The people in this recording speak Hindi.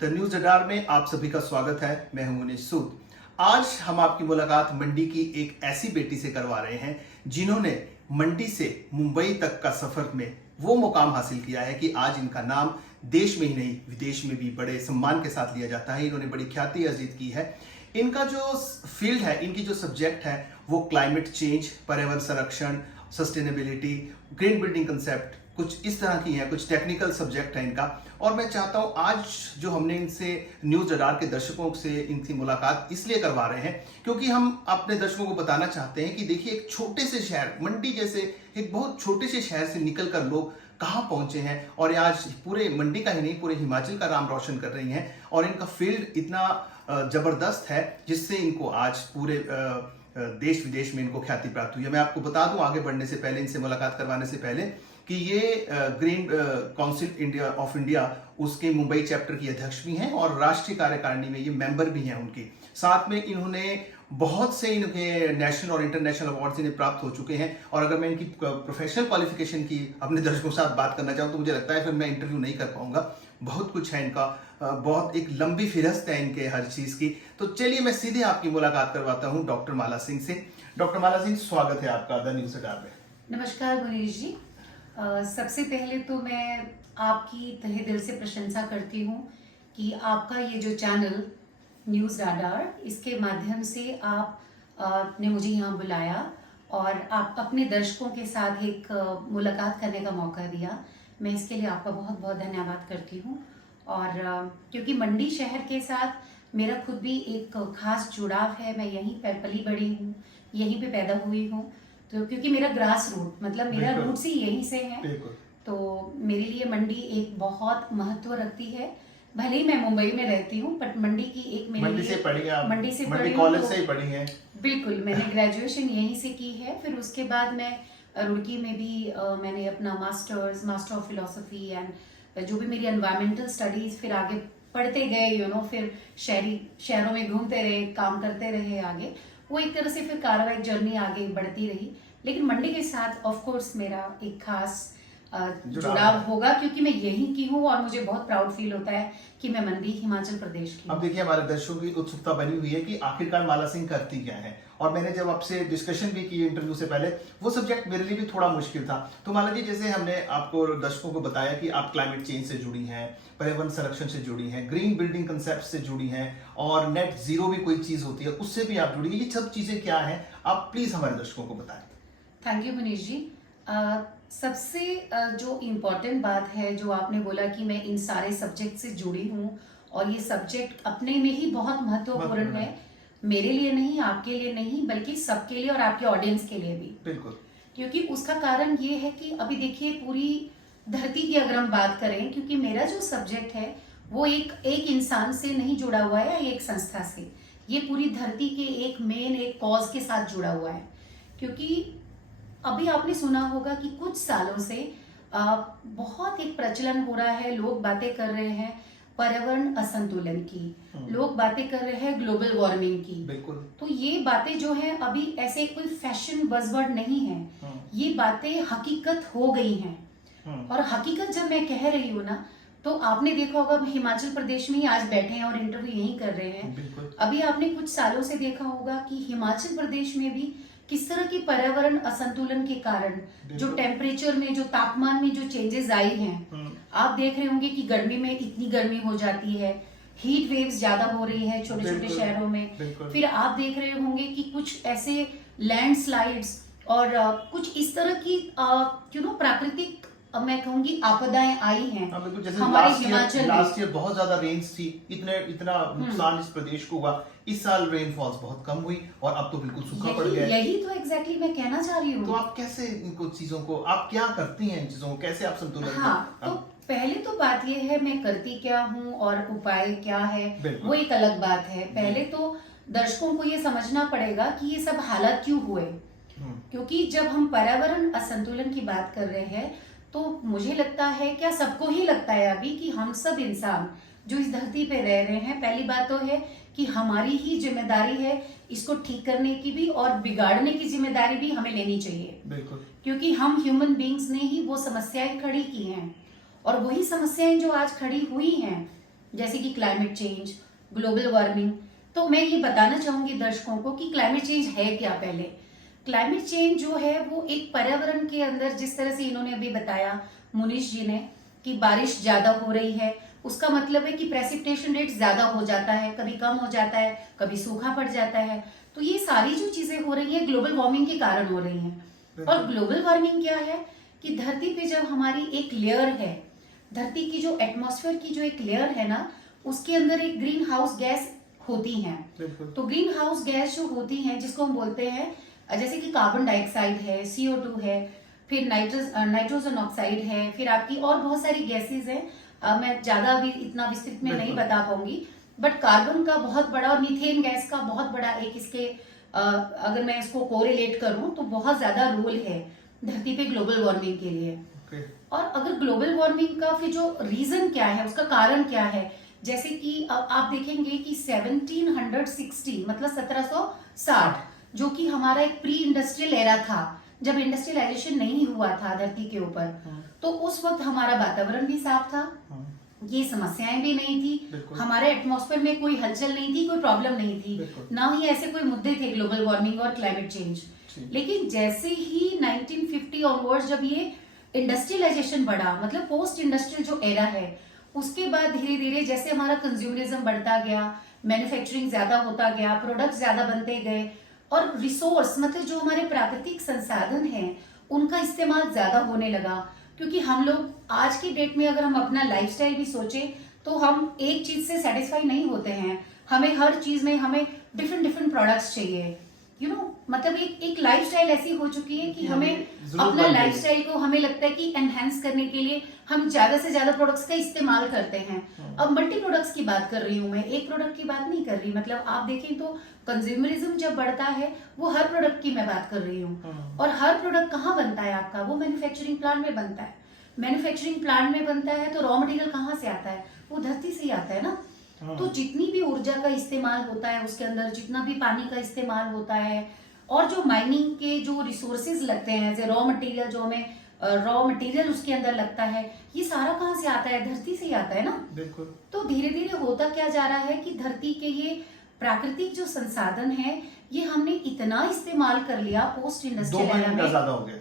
द न्यूज रडार में आप सभी का स्वागत है। मैं हूं मुनीश सूद। आज हम आपकी मुलाकात मंडी की एक ऐसी बेटी से करवा रहे हैं जिन्होंने मंडी से मुंबई तक का सफर में वो मुकाम हासिल किया है कि आज इनका नाम देश में ही नहीं विदेश में भी बड़े सम्मान के साथ लिया जाता है। इन्होंने बड़ी ख्याति अर्जित की है। इनका जो फील्ड है, इनकी जो सब्जेक्ट है वो क्लाइमेट चेंज, पर्यावरण संरक्षण, सस्टेनेबिलिटी, ग्रीन बिल्डिंग कंसेप्ट, कुछ इस तरह की है, कुछ टेक्निकल सब्जेक्ट है इनका। और मैं चाहता हूं आज जो हमने इनसे न्यूज रडार के दर्शकों से इनकी मुलाकात इसलिए करवा रहे हैं क्योंकि हम अपने दर्शकों को बताना चाहते हैं कि देखिए एक छोटे से शहर मंडी जैसे एक बहुत छोटे से शहर से निकलकर लोग कहां पहुंचे हैं और आज पूरे मंडी का ही नहीं पूरे हिमाचल का नाम रोशन कर रही हैं। और इनका फील्ड इतना जबरदस्त है जिससे इनको आज पूरे देश विदेश में इनको ख्याति प्राप्त हुई है। मैं आपको बता दूं आगे बढ़ने से पहले, इनसे मुलाकात करवाने से पहले, कि ये green council India of India उसके मुंबई चैप्टर की अध्यक्ष भी हैं और राष्ट्रीय कार्यकारिणी में ये मेंबर भी हैं उनकी। साथ में इन्होंने बहुत से इनके नेशनल और इंटरनेशनल अवार्ड्स इन्हें प्राप्त हो चुके हैं। और अगर मैं इनकी प्रोफेशनल क्वालिफिकेशन की अपने दर्शकों के साथ बात करना चाहूँ तो मुझे लगता है फिर मैं इंटरव्यू नहीं कर पाऊंगा। बहुत कुछ है इनका, बहुत एक लंबी फिहरिस्त है इनके हर चीज की। तो चलिए मैं सीधे आपकी मुलाकात करवाता हूँ डॉक्टर माला सिंह से। डॉक्टर माला सिंह, स्वागत है आपका द न्यूज रडार में। नमस्कार मुनीश जी। सबसे पहले तो मैं आपकी तहे दिल से प्रशंसा करती हूँ कि आपका ये जो चैनल न्यूज़ रडार, इसके माध्यम से आप ने मुझे यहाँ बुलाया और आप अपने दर्शकों के साथ एक मुलाकात करने का मौका दिया। मैं इसके लिए आपका बहुत बहुत धन्यवाद करती हूँ। और क्योंकि मंडी शहर के साथ मेरा खुद भी एक खास जुड़ाव है, मैं यहीं पर पली बड़ी हूँ, यहीं पे पैदा हुई हूँ। तो क्योंकि मेरा ग्रास रूट मतलब मेरा रूट्स ही यहीं से है, तो मेरे लिए मंडी एक बहुत महत्व रखती है। भले ही मैं मुंबई में रहती हूँ बट मंडी की एक मेरे मंडी से पढ़ी आप? मंडी से मंडी कॉलेज से ही पढ़ी हैं? बिल्कुल, मैंने ग्रेजुएशन यहीं से की है। फिर उसके बाद मैं रुड़की में भी मैंने अपना मास्टर ऑफ फिलोसफी एंड जो भी मेरी एनवायरमेंटल स्टडीज फिर आगे पढ़ते गए फिर शहरों में घूमते रहे, काम करते रहे आगे। वो एक तरह से फिर कार्रवाई जर्नी आगे बढ़ती रही। लेकिन मंडी के साथ ऑफ कोर्स मेरा एक खास जुड़ाव होगा क्योंकि मैं यहीं की हूँ और मुझे बहुत प्राउड फील होता है कि मैं मंडी हिमाचल प्रदेश की। अब देखिए हमारे दर्शकों की उत्सुकता बनी हुई है कि आखिरकार माला सिंह करती क्या है। और मैंने जब आपसे डिस्कशन भी की इंटरव्यू से पहले, वो सब्जेक्ट मेरे लिए भी थोड़ा मुश्किल था। तो माला जी, जैसे हमने आपको दर्शकों को बताया कि आप क्लाइमेट चेंज से जुड़ी हैं, पर्यावरण संरक्षण से जुड़ी हैं, ग्रीन बिल्डिंग कंसेप्ट से जुड़ी हैं और नेट जीरो भी कोई चीज होती है उससे भी आप जुड़ी हैं। ये सब चीजें क्या है, आप प्लीज हमारे दर्शकों को बताएं। Thank you Manish ji. सबसे जो इम्पोर्टेंट बात है जो आपने बोला कि मैं इन सारे सब्जेक्ट से जुड़ी हूँ और ये सब्जेक्ट अपने में ही बहुत महत्वपूर्ण है, मेरे लिए नहीं, आपके लिए नहीं, बल्कि सबके लिए और आपके ऑडियंस के लिए भी। बिल्कुल। क्योंकि उसका कारण ये है कि अभी देखिए पूरी धरती की अगर हम बात करें, क्योंकि मेरा जो सब्जेक्ट है वो एक इंसान से नहीं जुड़ा हुआ है या एक संस्था से, ये पूरी धरती के एक कॉज के साथ जुड़ा हुआ है। क्योंकि अभी आपने सुना होगा कि कुछ सालों से बहुत एक प्रचलन हो रहा है, लोग बातें कर रहे हैं पर्यावरण असंतुलन की, लोग बातें कर रहे हैं ग्लोबल वार्मिंग की। बिल्कुल। तो ये बातें जो है अभी ऐसे कोई फैशन बज़वर्ड नहीं है, ये बातें हकीकत हो गई हैं। और हकीकत जब मैं कह रही हूँ ना, तो आपने देखा होगा हिमाचल प्रदेश में ही आज बैठे हैं और इंटरव्यू यहीं कर रहे हैं। अभी आपने कुछ सालों से देखा होगा कि हिमाचल प्रदेश में भी किस तरह की पर्यावरण असंतुलन के कारण जो टेम्परेचर में, जो तापमान में जो चेंजेस आई हैं, आप देख रहे होंगे कि गर्मी में इतनी गर्मी हो जाती है, हीट वेव्स ज्यादा हो रही है छोटे छोटे शहरों में। फिर आप देख रहे होंगे कि कुछ ऐसे लैंडस्लाइड्स और कुछ इस तरह की प्राकृतिक मैं कहूंगी आपदाएं आई हैं हमारे हिमाचल में। लास्ट ईयर बहुत ज्यादा रेन्स थी, इतना नुकसान इस प्रदेश को हुआ। इस साल रेनफॉल्स बहुत कम हुई और अब तो बिल्कुल सूखा पड़ गया। यही तो एग्जैक्टली मैं कहना चाह रही हूँ। तो आप कैसे इनको चीजों को, आप क्या करती हैं इन चीजों को, कैसे आप संतुलन? तो पहले तो बात ये है मैं करती क्या हूँ और उपाय क्या है, वो एक अलग बात है। पहले तो दर्शकों को ये समझना पड़ेगा कि ये सब हालात क्यों हुए। क्योंकि जब हम पर्यावरण असंतुलन की बात कर रहे हैं तो मुझे लगता है, क्या सबको ही लगता है अभी, कि हम सब इंसान जो इस धरती पे रह रहे हैं, पहली बात तो है कि हमारी ही जिम्मेदारी है इसको ठीक करने की भी और बिगाड़ने की जिम्मेदारी भी हमें लेनी चाहिए। बिल्कुल। क्योंकि हम ह्यूमन बींग्स ने ही वो समस्याएं खड़ी की हैं और वही समस्याएं जो आज खड़ी हुई हैं जैसे कि क्लाइमेट चेंज, ग्लोबल वार्मिंग। तो मैं ये बताना चाहूंगी दर्शकों को कि क्लाइमेट चेंज है क्या। पहले क्लाइमेट चेंज जो है वो एक पर्यावरण के अंदर, जिस तरह से इन्होंने अभी बताया मुनीश जी ने, कि बारिश ज्यादा हो रही है, उसका मतलब है कि प्रेसिपिटेशन रेट ज्यादा हो जाता है, कभी कम हो जाता है, कभी सूखा पड़ जाता है। तो ये सारी जो चीजें हो रही है ग्लोबल वार्मिंग के कारण हो रही हैं। और ग्लोबल वार्मिंग क्या है कि धरती पे जब हमारी एक लेयर है, धरती की जो एटमॉस्फेयर की जो एक लेयर है ना, उसके अंदर एक ग्रीन हाउस गैस होती हैं। तो ग्रीन हाउस गैस जो होती हैं, जिसको हम बोलते हैं जैसे कि कार्बन डाइऑक्साइड है, CO2 है, फिर नाइट्रोजन ऑक्साइड है, फिर आपकी और बहुत सारी गैसेस हैं। मैं ज्यादा अभी इतना विस्तृत में नहीं बता पाऊंगी, बट कार्बन का बहुत बड़ा और मीथेन गैस का बहुत बड़ा एक इसके अगर मैं इसको कोरिलेट करूं तो बहुत ज्यादा रोल है धरती पे ग्लोबल वार्मिंग के लिए। और अगर ग्लोबल वार्मिंग का फिर जो रीजन क्या है, उसका कारण क्या है, जैसे कि आप देखेंगे कि 1760 मतलब 1760 जो कि हमारा एक प्री इंडस्ट्रियल एरा था, जब इंडस्ट्रियलाइजेशन नहीं हुआ था धरती के ऊपर, तो उस वक्त हमारा वातावरण भी साफ था, ये समस्याएं भी नहीं थी, हमारे एटमॉस्फेयर में कोई हलचल नहीं थी, कोई प्रॉब्लम नहीं थी, ना ही ऐसे कोई मुद्दे थे ग्लोबल वार्मिंग और क्लाइमेट चेंज। लेकिन जैसे ही 1950 ऑनवर्ड्स जब ये इंडस्ट्रियलाइजेशन बढ़ा, मतलब पोस्ट इंडस्ट्रियल जो एरा है, उसके बाद धीरे धीरे जैसे हमारा कंज्यूमरिज्म बढ़ता गया, मैन्युफैक्चरिंग ज्यादा होता गया, प्रोडक्ट्स ज्यादा बनते गए, और रिसोर्स मतलब जो हमारे प्राकृतिक संसाधन हैं उनका इस्तेमाल ज्यादा होने लगा। क्योंकि हम लोग आज की डेट में अगर हम अपना लाइफस्टाइल भी सोचें तो हम एक चीज से सेटिस्फाई नहीं होते हैं, हमें हर चीज में हमें डिफरेंट डिफरेंट प्रोडक्ट्स चाहिए, मतलब एक लाइफस्टाइल ऐसी हो चुकी है कि हमें अपना लाइफस्टाइल को हमें लगता है कि एनहेंस करने के लिए हम ज्यादा से ज्यादा प्रोडक्ट्स का इस्तेमाल करते हैं। अब मल्टी प्रोडक्ट्स की बात कर रही हूँ मैं, एक प्रोडक्ट की बात नहीं कर रही। मतलब आप देखें तो कंज्यूमरिज्म जब बढ़ता है वो हर प्रोडक्ट की मैं बात कर रही हूँ। और हर प्रोडक्ट कहाँ बनता है आपका, वो मैन्युफैक्चरिंग प्लांट में बनता है। मैन्युफैक्चरिंग प्लांट में बनता है तो रॉ मटेरियल कहाँ से आता है, वो धरती से ही आता है ना। तो जितनी भी ऊर्जा का इस्तेमाल होता है उसके अंदर, जितना भी पानी का इस्तेमाल होता है, और जो माइनिंग के जो रिसोर्सेज लगते हैं, जैसे रॉ मटेरियल, जो हमें रॉ मटेरियल उसके अंदर लगता है, ये सारा कहाँ से आता है, धरती से ही आता है ना। बिल्कुल। तो धीरे धीरे होता क्या जा रहा है कि धरती के ये प्राकृतिक जो संसाधन है, ये हमने इतना इस्तेमाल कर लिया पोस्ट इंडस्ट्रियल एरा में, ज्यादा हो गया।